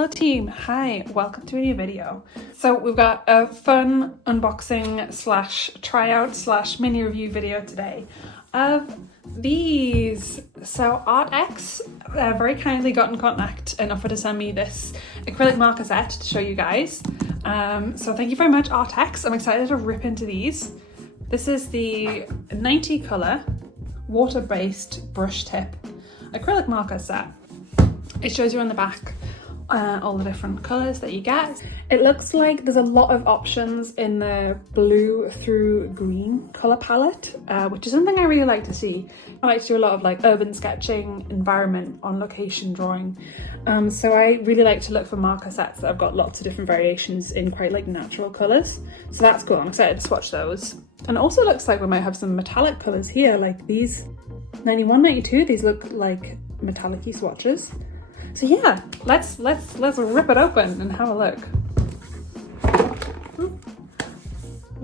Hello team, hi, welcome to a new video. So we've got a fun unboxing slash tryout slash mini review video today of these. So Arrtx very kindly got in contact and offered to send me this acrylic marker set to show you guys. So thank you very much Arrtx, I'm excited to rip into these. This is the 90 colour water-based brush tip acrylic marker set. It shows you on the back all the different colours that you get. It looks like there's a lot of options in the blue through green colour palette, which is something I really like to see. I like to do a lot of like urban sketching, environment, on location drawing. So I really like to look for marker sets that have got lots of different variations in quite like natural colours. So that's cool, I'm excited to swatch those. And it also looks like we might have some metallic colours here, like these 91, 92, these look like metallic-y swatches. So yeah, let's rip it open and have a look.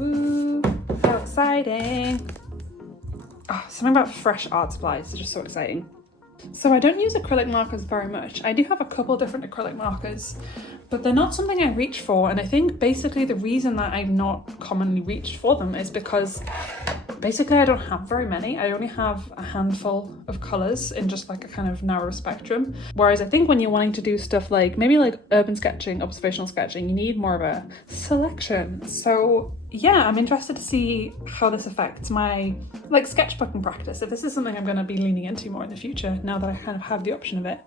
Ooh, how exciting. Oh, something about fresh art supplies is just so exciting. So I don't use acrylic markers very much. I do have a couple different acrylic markers, but they're not something I reach for. And I think basically the reason that I've not commonly reached for them is because basically I don't have very many. I only have a handful of colours in just like a kind of narrow spectrum. Whereas I think when you're wanting to do stuff like maybe like urban sketching, observational sketching, you need more of a selection. So yeah, I'm interested to see how this affects my like sketchbooking practice, if this is something I'm going to be leaning into more in the future now that I kind of have the option of it.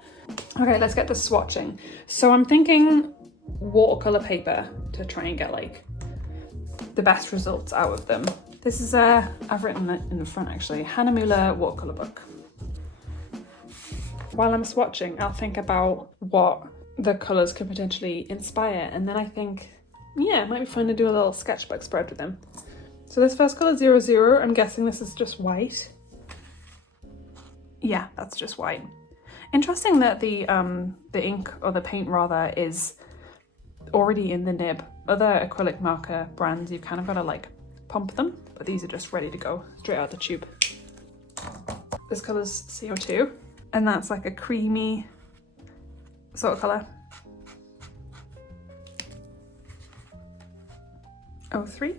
Okay, let's get to swatching. So I'm thinking watercolor paper to try and get like the best results out of them. This is I've written it in the front actually, Hahnemule watercolor book. While I'm swatching, I'll think about what the colors could potentially inspire, and then I think, yeah, it might be fun to do a little sketchbook spread with them. So this first color, 00, I'm guessing this is just white. Yeah, that's just white. Interesting that the ink, or the paint rather, is already in the nib. Other acrylic marker brands, you've kind of got to like pump them, but these are just ready to go straight out the tube. This color's CO2, and that's like a creamy sort of color. 03.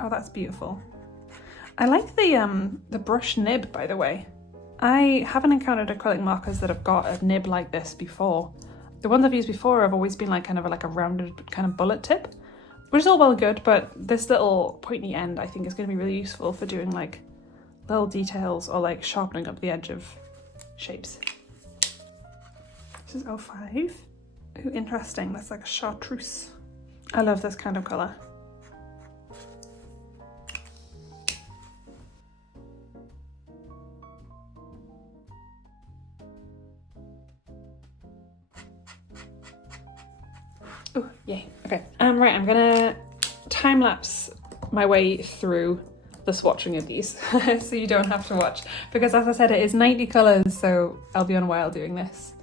Oh, that's beautiful. I like the brush nib, by the way. I haven't encountered acrylic markers that have got a nib like this before. The ones I've used before have always been like kind of like a rounded kind of bullet tip, which is all well and good, but this little pointy end I think is going to be really useful for doing like little details or like sharpening up the edge of shapes. This is 05. Ooh, interesting. That's like a chartreuse. I love this kind of colour. Oh, yay. Okay. Right, I'm gonna time-lapse my way through the swatching of these so you don't have to watch, because as I said, it is 90 colours, so I'll be on a while doing this.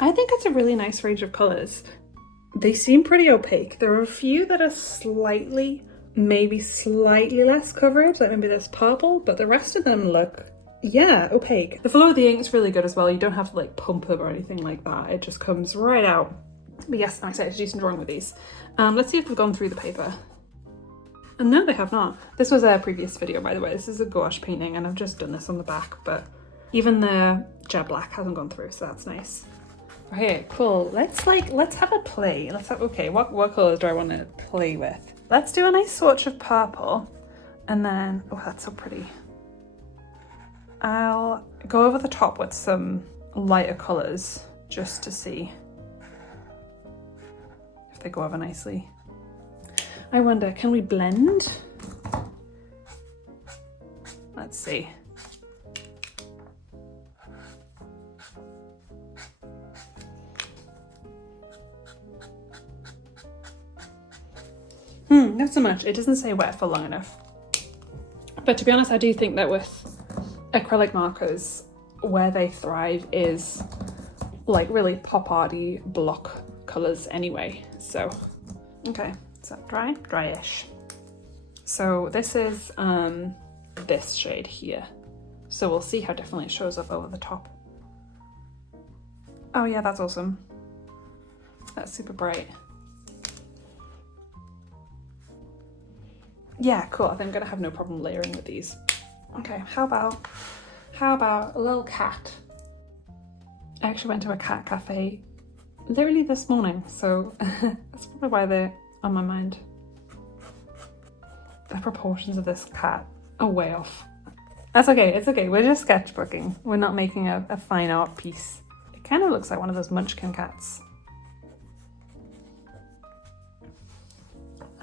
I think it's a really nice range of colours. They seem pretty opaque. There are a few that are slightly, maybe slightly less coverage, like maybe this purple, but the rest of them look, yeah, opaque. The flow of the ink's really good as well. You don't have to like pump them or anything like that. It just comes right out. But yes, I'm excited to do some drawing with these. Let's see if they've gone through the paper. And no, they have not. This was a previous video, by the way. This is a gouache painting and I've just done this on the back, but even the jet black hasn't gone through, so that's nice. Okay, cool. Let's have a play. Okay, what colors do I want to play with? Let's do a nice swatch of purple, and then, oh, that's so pretty. I'll go over the top with some lighter colors just to see if they go over nicely. I wonder, can we blend? Let's see. Not so much. It doesn't say wet for long enough. But to be honest, I do think that with acrylic markers, where they thrive is like really pop arty block colours anyway. So, okay, is that dry? Dry-ish. So this is this shade here. So we'll see how differently it shows up over the top. Oh yeah, that's awesome. That's super bright. Yeah, cool. I think I'm gonna have no problem layering with these. Okay, how about a little cat? I actually went to a cat cafe literally this morning, so that's probably why they're on my mind. The proportions of this cat are way off. That's okay, it's okay. We're just sketchbooking. We're not making a fine art piece. It kind of looks like one of those munchkin cats.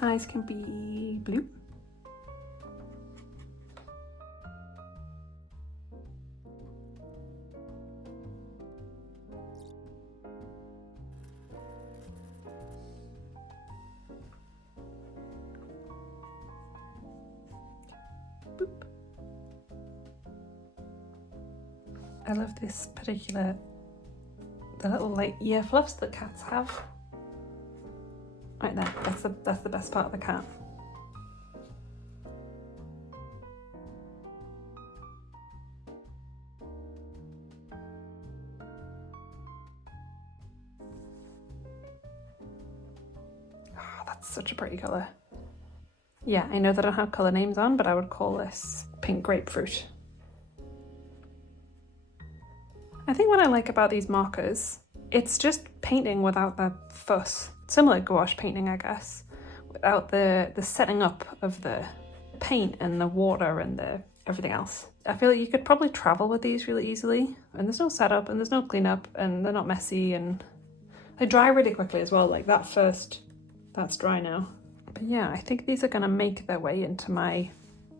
Eyes can be blue. I love this particular, the little like ear fluffs that cats have. Right there, that's the best part of the cat. Oh, that's such a pretty colour. Yeah, I know they don't have colour names on, but I would call this pink grapefruit. I think what I like about these markers, it's just painting without the fuss. Similar gouache painting, I guess, without the setting up of the paint and the water and the everything else. I feel like you could probably travel with these really easily, and there's no setup and there's no cleanup and they're not messy and they dry really quickly as well. Like that first, that's dry now. But yeah, I think these are gonna make their way into my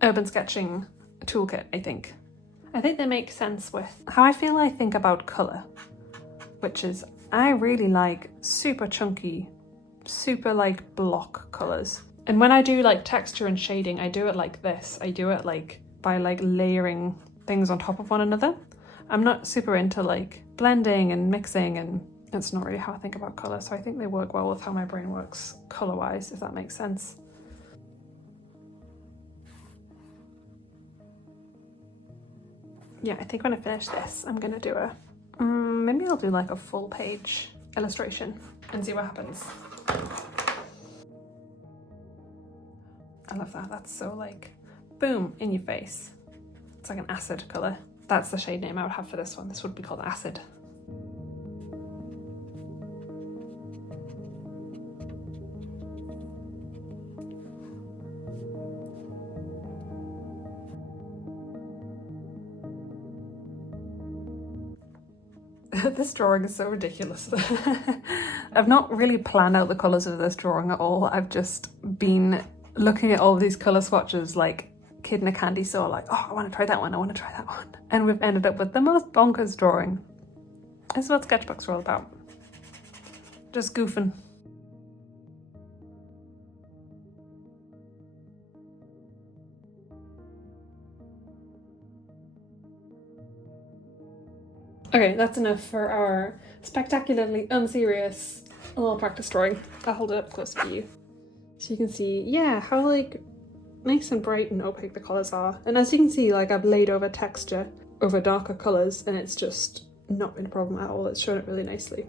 urban sketching toolkit, I think. I think they make sense with how I feel I think about colour, which is I really like super chunky, super like block colours. And when I do like texture and shading, I do it like this. I do it like by like layering things on top of one another. I'm not super into like blending and mixing, and that's not really how I think about colour. So I think they work well with how my brain works colour-wise, if that makes sense. Yeah, I think when I finish this, I'm gonna do a, maybe I'll do like a full page illustration and see what happens. I love that, that's so like, boom, in your face. It's like an acid colour. That's the shade name I would have for this one. This would be called Acid. This drawing is so ridiculous. I've not really planned out the colours of this drawing at all. I've just been looking at all of these colour swatches like kid in a candy store, like, oh, I want to try that one, I want to try that one. And we've ended up with the most bonkers drawing. This is what sketchbooks are all about. Just goofing. Okay, that's enough for our spectacularly unserious little practice drawing. I'll hold it up close for you. So you can see, yeah, how like nice and bright and opaque the colours are. And as you can see, like I've laid over texture over darker colours and it's just not been a problem at all. It's shown it really nicely.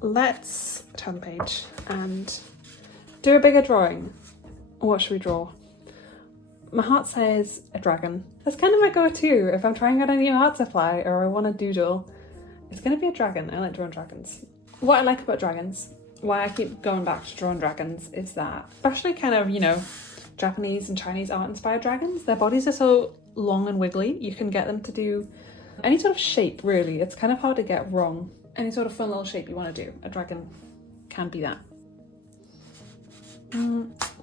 Let's turn the page and do a bigger drawing. What should we draw? My heart says a dragon. That's kind of my go-to if I'm trying out a new art supply or I want to doodle. It's going to be a dragon. I like drawing dragons. What I like about dragons, why I keep going back to drawing dragons, is that, especially kind of, you know, Japanese and Chinese art inspired dragons, their bodies are so long and wiggly, you can get them to do any sort of shape, really. It's kind of hard to get wrong. Any sort of fun little shape you want to do, a dragon can be that.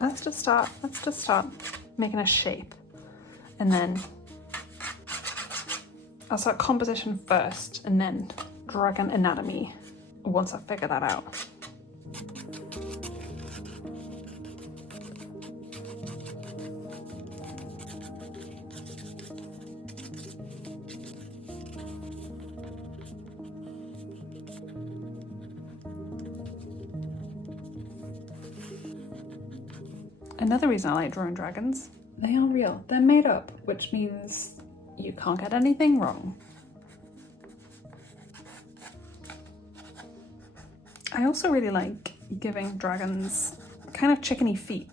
Let's just start making a shape, and then I'll start composition first and then dragon anatomy once I figure that out. Another reason I like drawing dragons, they are real. They're made up, which means you can't get anything wrong. I also really like giving dragons kind of chickeny feet.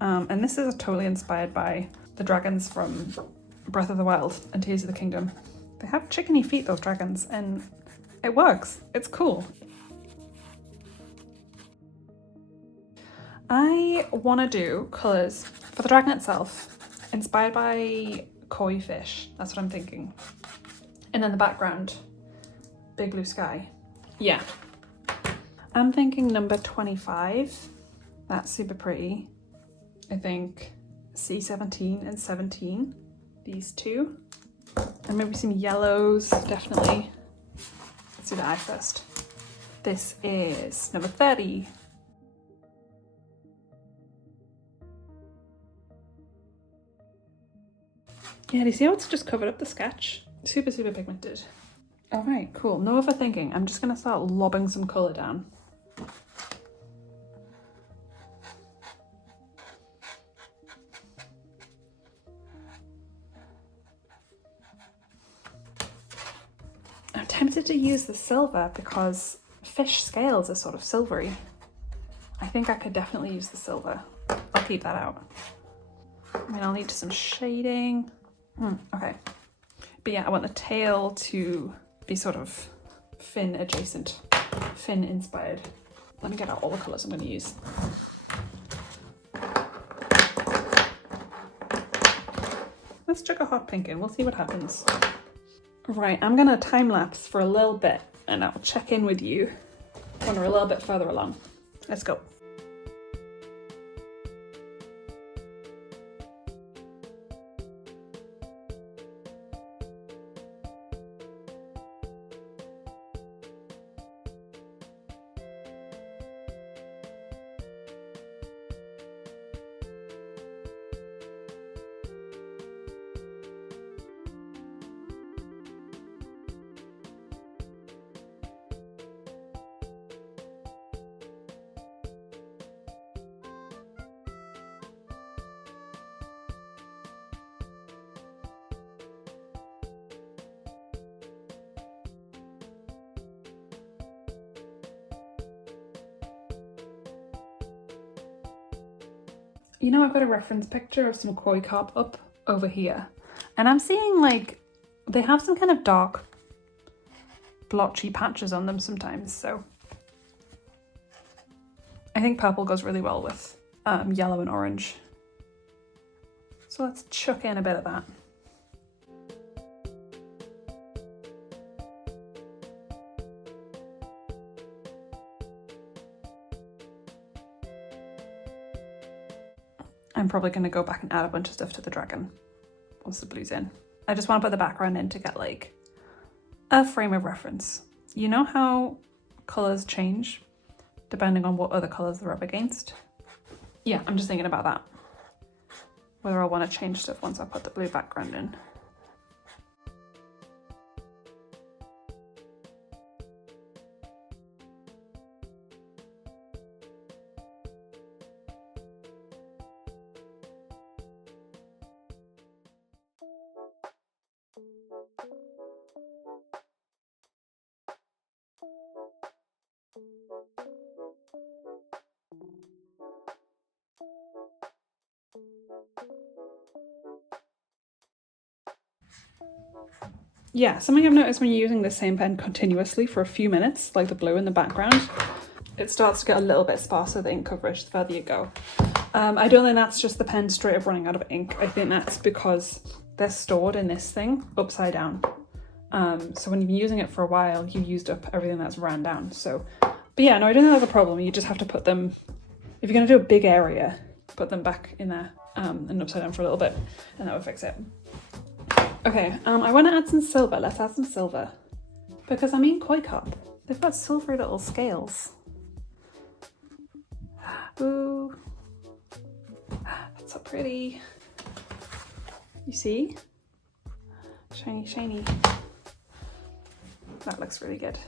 And this is totally inspired by the dragons from Breath of the Wild and Tears of the Kingdom. They have chickeny feet, those dragons, and it works. It's cool. I want to do colours for the dragon itself, inspired by koi fish. That's what I'm thinking. And then the background, big blue sky. Yeah. I'm thinking number 25. That's super pretty. I think C17 and 17, these two. And maybe some yellows, definitely. Let's do the eye first. This is number 30. Yeah, do you see how it's just covered up the sketch? Super, super pigmented. All right, cool. No overthinking. I'm just gonna start lobbing some color down. I'm tempted to use the silver because fish scales are sort of silvery. I think I could definitely use the silver. I'll keep that out. I mean, I'll need some shading. Okay. But yeah, I want the tail to be sort of fin adjacent, fin inspired. Let me get out all the colours I'm going to use. Let's chuck a hot pink in, we'll see what happens. Right, I'm going to time lapse for a little bit and I'll check in with you when we're a little bit further along. Let's go. You know, I've got a reference picture of some koi carp up over here, and I'm seeing like they have some kind of dark blotchy patches on them sometimes, so I think purple goes really well with yellow and orange. So let's chuck in a bit of that. I'm probably going to go back and add a bunch of stuff to the dragon once the blue's in. I just want to put the background in to get like a frame of reference. You know how colours change depending on what other colours they're up against? Yeah, I'm just thinking about that. Whether I want to change stuff once I put the blue background in. Yeah, something I've noticed when you're using the same pen continuously for a few minutes, like the blue in the background, it starts to get a little bit sparser, the ink coverage, the further you go. I don't think that's just the pen straight up running out of ink. I think that's because they're stored in this thing upside down. So when you've been using it for a while, you've used up everything that's ran down. So, but yeah, no, I don't think that's a problem. You just have to put them, if you're going to do a big area, put them back in there and upside down for a little bit, and that will fix it. Okay, I want to add some silver. Let's add some silver. Because I mean koi carp, they've got silvery little scales. Ooh, that's so pretty. You see? Shiny, shiny. That looks really good.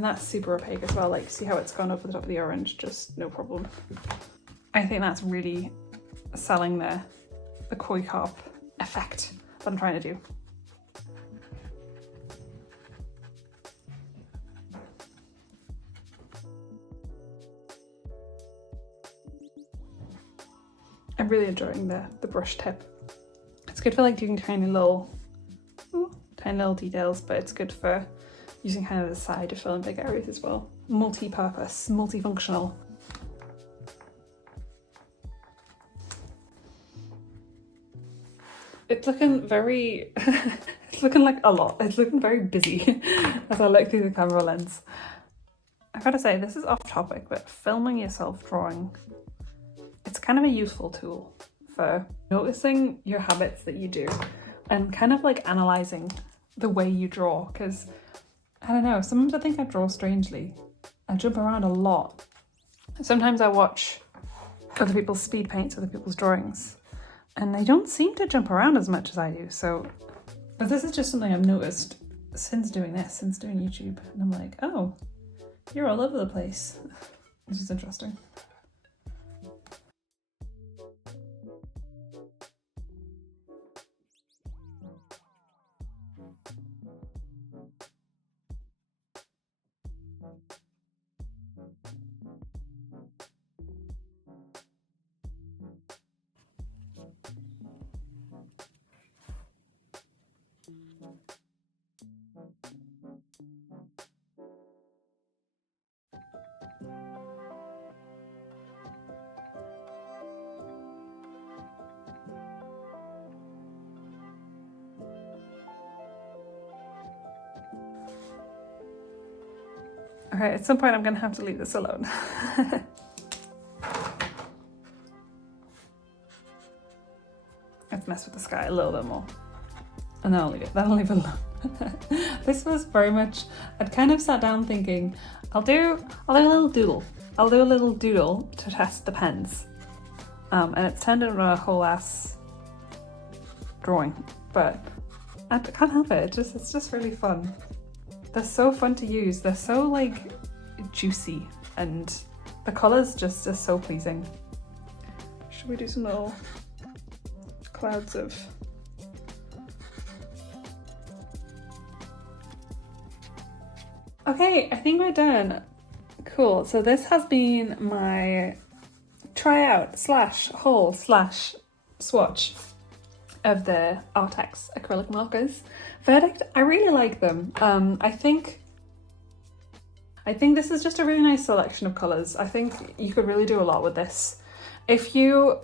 And that's super opaque as well, like see how it's gone over the top of the orange, just no problem. I think that's really selling the koi carp effect that I'm trying to do. I'm really enjoying the brush tip. It's good for like doing tiny little details, but it's good for using kind of the side to fill in big areas as well. Multi-purpose, multifunctional. It's looking very, it's looking like a lot. It's looking very busy as I look through the camera lens. I gotta say, this is off topic, but filming yourself drawing, it's kind of a useful tool for noticing your habits that you do and kind of like analysing the way you draw, because I don't know, sometimes I think I draw strangely. I jump around a lot. Sometimes I watch other people's speed paints, other people's drawings, and they don't seem to jump around as much as I do. So, but this is just something I've noticed since doing this, since doing YouTube. And I'm like, oh, you're all over the place. This is interesting. Okay, at some point I'm going to have to leave this alone. Let's mess with the sky a little bit more. And then I'll leave it alone. This was very much, I'd kind of sat down thinking, I'll do a little doodle. I'll do a little doodle to test the pens. And it's turned into a whole ass drawing, but I can't help it. It's just really fun. They're so fun to use. They're so like juicy, and the colours just are so pleasing. Should we do some little clouds of... Okay, I think we're done. Cool, so this has been my tryout / haul / swatch of the Arrtx acrylic markers. Verdict, I really like them. I think this is just a really nice selection of colours. I think you could really do a lot with this. If you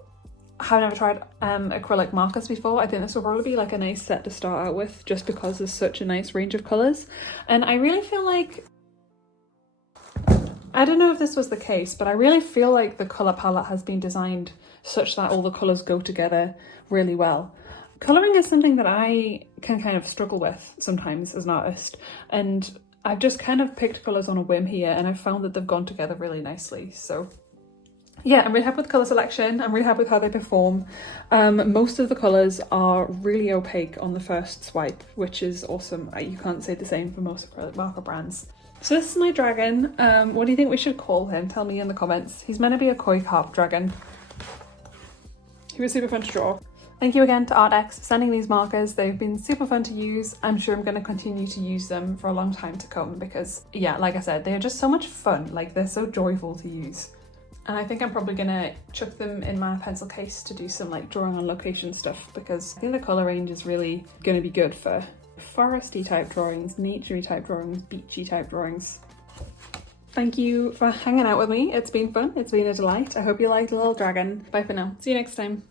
have never tried acrylic markers before, I think this will probably be like a nice set to start out with, just because there's such a nice range of colours. And I really feel like, I don't know if this was the case, but I really feel like the colour palette has been designed such that all the colours go together really well. Colouring is something that I can kind of struggle with sometimes as an artist, and I've just kind of picked colours on a whim here, and I've found that they've gone together really nicely. So yeah, I'm really happy with the colour selection. I'm really happy with how they perform. Most of the colours are really opaque on the first swipe, which is awesome. You can't say the same for most acrylic marker brands. So this is my dragon. What do you think we should call him? Tell me in the comments. He's meant to be a koi carp dragon. He was super fun to draw. Thank you again to Arrtx for sending these markers. They've been super fun to use. I'm sure I'm going to continue to use them for a long time to come because, yeah, like I said, they're just so much fun. Like, they're so joyful to use. And I think I'm probably going to chuck them in my pencil case to do some like drawing on location stuff, because I think the colour range is really going to be good for foresty type drawings, naturey type drawings, beachy type drawings. Thank you for hanging out with me. It's been fun. It's been a delight. I hope you liked the little dragon. Bye for now. See you next time.